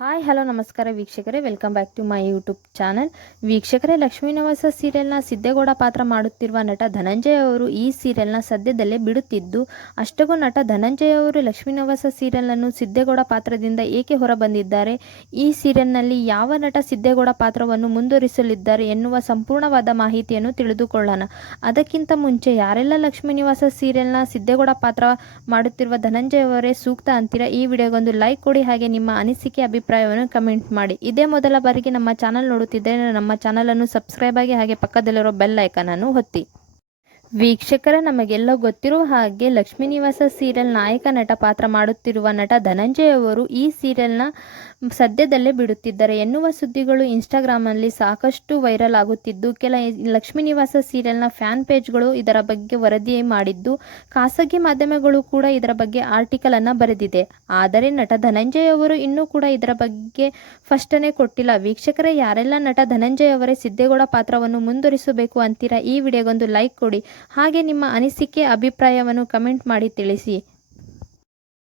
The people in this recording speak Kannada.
ಹಾಯ್ ಹಲೋ ನಮಸ್ಕಾರ ವೀಕ್ಷಕರೇ, welcome back to my YouTube channel. ವೀಕ್ಷಕರೇ, ಲಕ್ಷ್ಮೀ ನಿವಾಸ ಸೀರಿಯಲ್ನ ಸಿದ್ದೇಗೌಡ ಪಾತ್ರ ಮಾಡುತ್ತಿರುವ ನಟ ಧನಂಜಯ ಅವರು ಈ ಸೀರಿಯಲ್ನ ಸದ್ಯದಲ್ಲೇ ಬಿಡುತ್ತಿದ್ದು, ಅಷ್ಟಕ್ಕೂ ನಟ ಧನಂಜಯ ಅವರು ಲಕ್ಷ್ಮೀ ನಿವಾಸ ಸೀರಿಯಲನ್ನು ಸಿದ್ದೇಗೌಡ ಪಾತ್ರದಿಂದ ಏಕೆ ಹೊರಬಂದಿದ್ದಾರೆ, ಈ ಸೀರಿಯಲ್ನಲ್ಲಿ ಯಾವ ನಟ ಸಿದ್ದೇಗೌಡ ಪಾತ್ರವನ್ನು ಮುಂದುವರಿಸಲಿದ್ದಾರೆ ಎನ್ನುವ ಸಂಪೂರ್ಣವಾದ ಮಾಹಿತಿಯನ್ನು ತಿಳಿದುಕೊಳ್ಳೋಣ. ಅದಕ್ಕಿಂತ ಮುಂಚೆ ಯಾರೆಲ್ಲ ಲಕ್ಷ್ಮೀ ನಿವಾಸ ಸೀರಿಯಲ್ನ ಸಿದ್ದೇಗೌಡ ಪಾತ್ರ ಮಾಡುತ್ತಿರುವ ಧನಂಜಯ ಅವರೇ ಸೂಕ್ತ ಅಂತೀರಾ, ಈ ವಿಡಿಯೋಗೊಂದು ಲೈಕ್ ಕೊಡಿ, ಹಾಗೆ ನಿಮ್ಮ ಅನಿಸಿಕೆ ಅಭಿಪ್ರಾಯವನ್ನು ಕಮೆಂಟ್ ಮಾಡಿ. ಇದೇ ಮೊದಲ ಬಾರಿಗೆ ನಮ್ಮ ಚಾನಲ್ ನೋಡುತ್ತಿದ್ದರೆ ನಮ್ಮ ಚಾನಲ್ ಅನ್ನು ಸಬ್ಸ್ಕ್ರೈಬ್ ಆಗಿ, ಹಾಗೆ ಪಕ್ಕದಲ್ಲಿರೋ ಬೆಲ್ ಐಕಾನ್ ಅನ್ನು ಒತ್ತಿ. ವೀಕ್ಷಕರ, ನಮಗೆಲ್ಲ ಗೊತ್ತಿರುವ ಹಾಗೆ ಲಕ್ಷ್ಮೀ ನಿವಾಸ ಸೀರಿಯಲ್ ನಾಯಕ ನಟ ಪಾತ್ರ ಮಾಡುತ್ತಿರುವ ನಟ ಧನಂಜಯ ಅವರು ಈ ಸೀರಿಯಲ್ನ ಸದ್ಯದಲ್ಲೇ ಬಿಡುತ್ತಿದ್ದಾರೆ ಎನ್ನುವ ಸುದ್ದಿಗಳು ಇನ್ಸ್ಟಾಗ್ರಾಮ್ನಲ್ಲಿ ಸಾಕಷ್ಟು ವೈರಲ್ ಆಗುತ್ತಿದ್ದು, ಕೆಲ ಲಕ್ಷ್ಮೀ ನಿವಾಸ ಸೀರಿಯಲ್ನ ಫ್ಯಾನ್ ಪೇಜ್ಗಳು ಇದರ ಬಗ್ಗೆ ವರದಿ ಮಾಡಿದ್ದು, ಖಾಸಗಿ ಮಾಧ್ಯಮಗಳು ಕೂಡ ಇದರ ಬಗ್ಗೆ ಆರ್ಟಿಕಲ್ ಅನ್ನು ಬರೆದಿದೆ. ಆದರೆ ನಟ ಧನಂಜಯ ಅವರು ಇನ್ನೂ ಕೂಡ ಇದರ ಬಗ್ಗೆ ಸ್ಪಷ್ಟನೆ ಕೊಟ್ಟಿಲ್ಲ. ವೀಕ್ಷಕರೇ, ಯಾರೆಲ್ಲ ನಟ ಧನಂಜಯ ಅವರೇ ಸಿದ್ದೇಗೌಡ ಪಾತ್ರವನ್ನು ಮುಂದುವರಿಸಬೇಕು ಅಂತೀರಾ, ಈ ವಿಡಿಯೋಗೊಂದು ಲೈಕ್ ಕೊಡಿ, ಹಾಗೆ ನಿಮ್ಮ ಅನಿಸಿಕೆ ಅಭಿಪ್ರಾಯವನ್ನು ಕಮೆಂಟ್ ಮಾಡಿ ತಿಳಿಸಿ.